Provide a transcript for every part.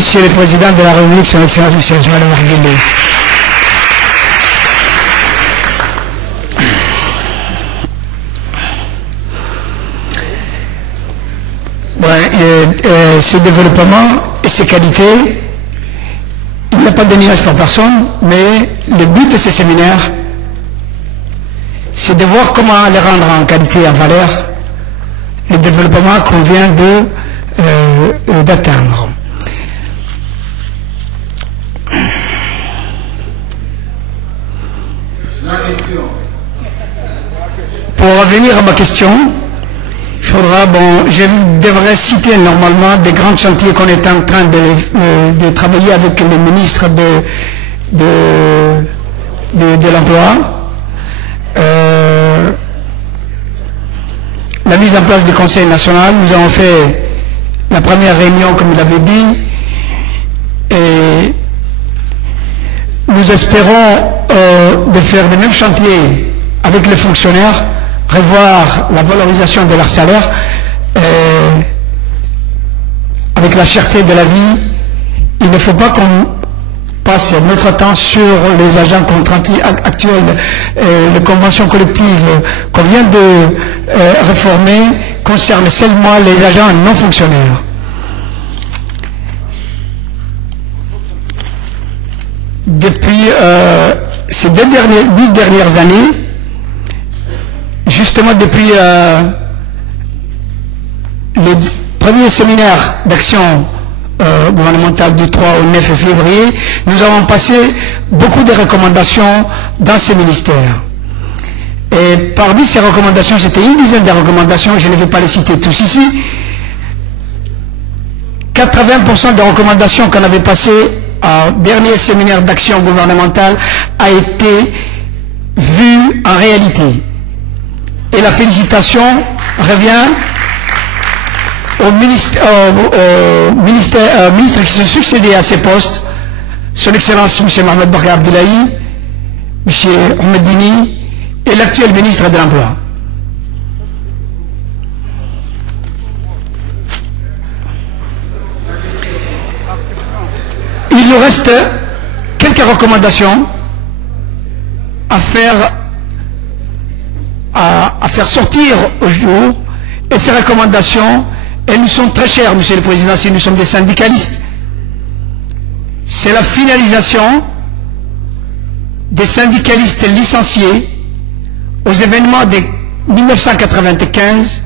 Monsieur le Président de la République, son Excellence M. Ismaël Omar Guelleh. Ce développement et ces qualités, il n'y a pas de nuage pour personne, mais le but de ces séminaires, c'est de voir comment les rendre en qualité et en valeur le développement qu'on vient d'atteindre. Pour revenir à ma question, il faudra, je devrais citer normalement des grands chantiers qu'on est en train de travailler avec le ministre de l'Emploi. La mise en place du Conseil national, nous avons fait la première réunion, comme vous l'avez dit, et nous espérons de faire le même chantier avec les fonctionnaires, revoir la valorisation de leur salaire, avec la cherté de la vie. Il ne faut pas qu'on passe notre temps sur les agents contractuels actuels. Les conventions collectives qu'on vient de réformer concernent seulement les agents non fonctionnaires. Depuis ces 10 dernières années, justement depuis le premier séminaire d'action gouvernementale du 3 au 9 février, nous avons passé beaucoup de recommandations dans ces ministères. Et parmi ces recommandations, c'était une dizaine de recommandations, je ne vais pas les citer tous ici. 80% des recommandations qu'on avait passées au dernier séminaire d'action gouvernementale a été vue en réalité. Et la félicitation revient au ministre qui se succédait à ces postes, son Excellence M. Mohamed Bakr Abdullahi, M. Ahmed Dini et l'actuel ministre de l'Emploi. Il nous reste quelques recommandations à faire sortir au jour, et ces recommandations, elles nous sont très chères, Monsieur le Président, si nous sommes des syndicalistes. C'est la finalisation des syndicalistes licenciés aux événements de 1995.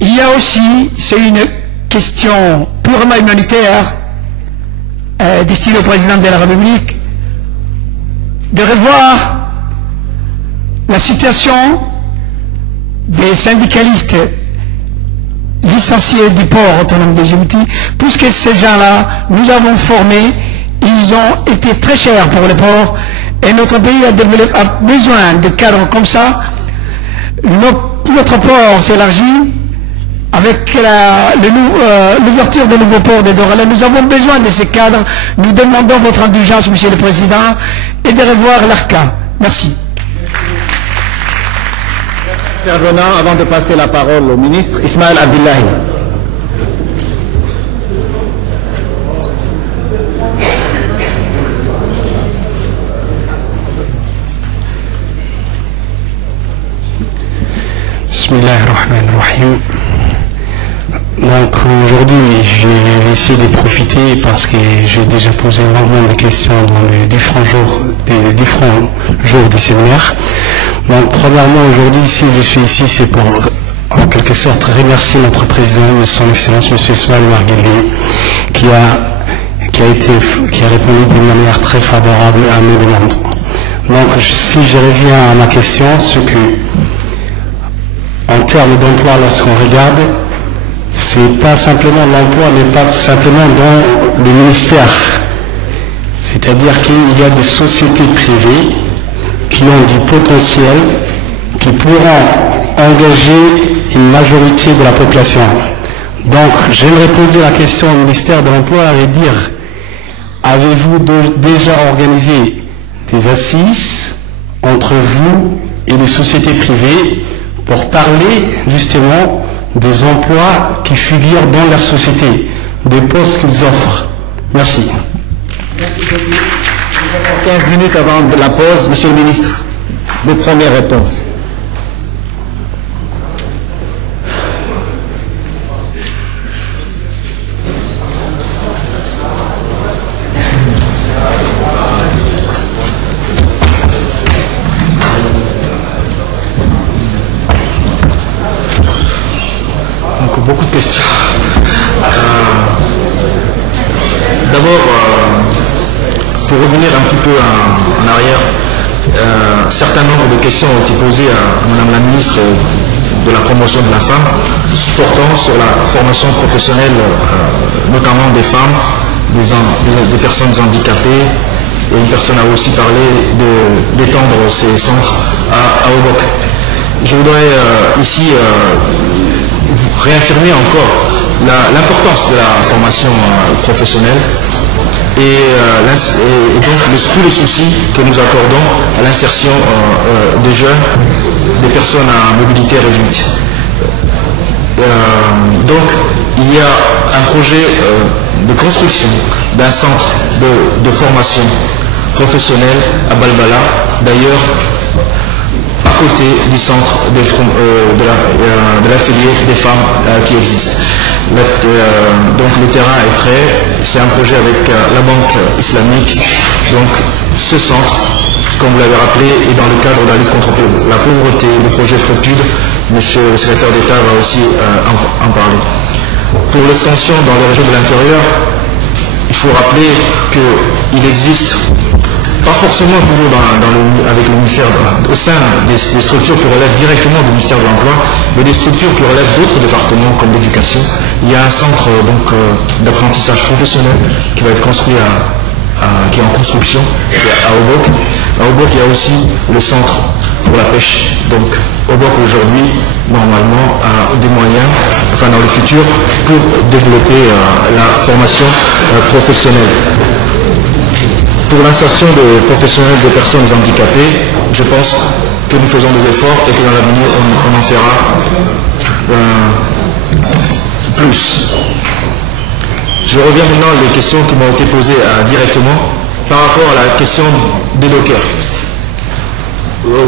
Il y a aussi, c'est une question purement humanitaire, destinée au Président de la République, de revoir la situation des syndicalistes licenciés du port autonome de Djibouti, puisque ces gens-là, nous avons formés, ils ont été très chers pour le port, et notre pays a besoin de cadres comme ça. Notre port s'élargit avec l'ouverture de nouveaux ports de Dorala. Nous avons besoin de ces cadres. Nous demandons votre indulgence, Monsieur le Président, et de revoir leur cas. Merci. Intervenant, avant de passer la parole au ministre, Ismaël Abdullahi. Bismillahirrahmanirrahim. Donc aujourd'hui, je vais essayer de profiter parce que j'ai déjà posé énormément de questions dans les différents jours du séminaire. Donc premièrement, aujourd'hui, si je suis ici, c'est pour en quelque sorte remercier notre président, son Excellence M. Ismaël Omar Guelleh, qui a répondu d'une manière très favorable à mes demandes. Donc si je reviens à ma question, ce que en termes d'emploi, lorsqu'on regarde, c'est pas simplement l'emploi, mais pas simplement dans les ministères. C'est-à-dire qu'il y a des sociétés privées qui ont du potentiel, qui pourront engager une majorité de la population. Donc, j'aimerais poser la question au ministère de l'Emploi et dire, avez-vous déjà organisé des assises entre vous et les sociétés privées pour parler justement des emplois qui figurent dans leur société? des postes qu'ils offrent. Merci. 15 minutes avant la pause, Monsieur le ministre, vos premières réponses. Donc, beaucoup de questions. D'abord, pour revenir un petit peu en arrière, un certain nombre de questions ont été posées à Madame la ministre de la promotion de la femme, portant sur la formation professionnelle, notamment des femmes, des personnes handicapées, et une personne a aussi parlé d'étendre ces centres à Obok. Je voudrais ici réaffirmer encore l'importance de la formation professionnelle et donc tous les soucis que nous accordons à l'insertion des jeunes, des personnes à mobilité réduite. Donc il y a un projet de construction d'un centre de formation professionnelle à Balbala, d'ailleurs à côté du centre de l'atelier des femmes qui existe. Donc le terrain est prêt, c'est un projet avec la Banque islamique. Donc ce centre, comme vous l'avez rappelé, est dans le cadre de la lutte contre la pauvreté, le projet Prépude. Monsieur le secrétaire d'État va aussi en parler. Pour l'extension dans les régions de l'intérieur, il faut rappeler qu'il existe, pas forcément toujours avec le ministère, au sein des structures qui relèvent directement du ministère de l'Emploi, mais des structures qui relèvent d'autres départements comme l'éducation. Il y a un centre d'apprentissage professionnel qui va être construit qui est en construction à Obok. À Obok, il y a aussi le centre pour la pêche. Donc Obok aujourd'hui, normalement, a des moyens, enfin dans le futur, pour développer la formation professionnelle. Pour l'insertion des professionnels des personnes handicapées, je pense que nous faisons des efforts et que dans l'avenir, on en fera plus. Je reviens maintenant aux questions qui m'ont été posées directement par rapport à la question des dockers.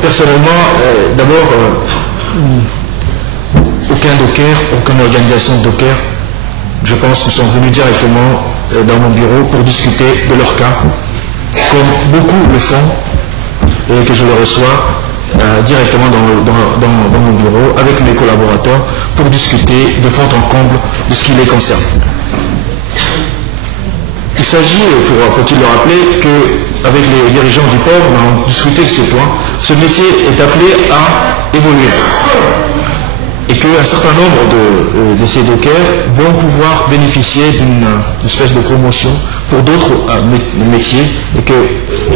Personnellement, d'abord, aucun docker, aucune organisation de docker, je pense, nous sont venus directement dans mon bureau pour discuter de leur cas, comme beaucoup le font, et que je le reçois directement dans mon bureau avec mes collaborateurs pour discuter de fond en comble de ce qui les concerne. Il s'agit, faut-il le rappeler, qu'avec les dirigeants du port, on a discuté de ce point. Ce métier est appelé à évoluer. Et qu'un certain nombre de ces dockers vont pouvoir bénéficier d'une espèce de promotion pour d'autres métiers. Et que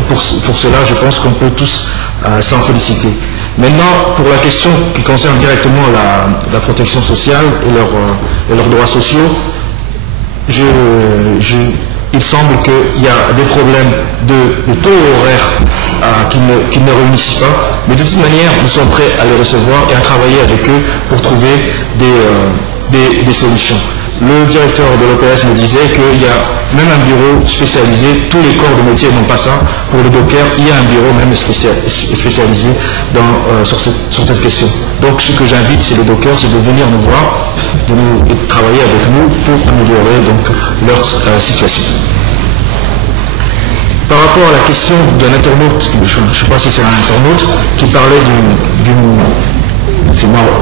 pour cela, je pense qu'on peut tous s'en féliciter. Maintenant, pour la question qui concerne directement la protection sociale et leurs droits sociaux, il semble qu'il y a des problèmes de taux horaires qui ne réunissent pas, mais de toute manière, nous sommes prêts à les recevoir et à travailler avec eux pour trouver des solutions. Le directeur de l'OPS me disait qu'il y a même un bureau spécialisé, tous les corps de métier n'ont pas ça. Pour le docker, il y a un bureau même spécialisé sur cette question. Donc ce que j'invite, c'est les dockers, c'est de venir nous voir, de travailler avec nous pour améliorer donc leur situation. Par rapport à la question d'un internaute, je ne sais pas si c'est un internaute, qui parlait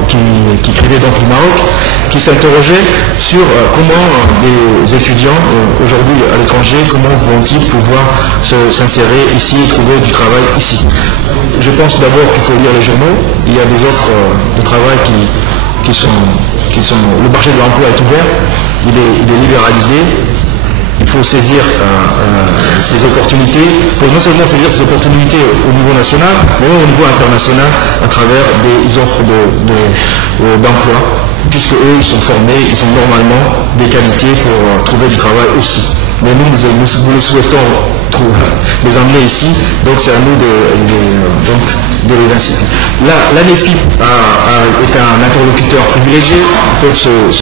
qui écrivait donc du Maroc, qui s'interrogeait sur comment des étudiants aujourd'hui à l'étranger, comment vont-ils pouvoir s'insérer ici et trouver du travail ici. Je pense d'abord qu'il faut lire les journaux. Il y a des offres de travail qui sont le marché de l'emploi est ouvert, il est libéralisé. Il faut saisir ces opportunités. Il faut non seulement saisir ces opportunités au niveau national, mais au niveau international à travers des offres d'emploi, puisque eux, ils sont formés, ils ont normalement des qualités pour trouver du travail aussi. Mais nous le souhaitons les emmener ici, donc c'est à nous de les inciter. L'ANEFIP est un interlocuteur privilégié, ils peuvent se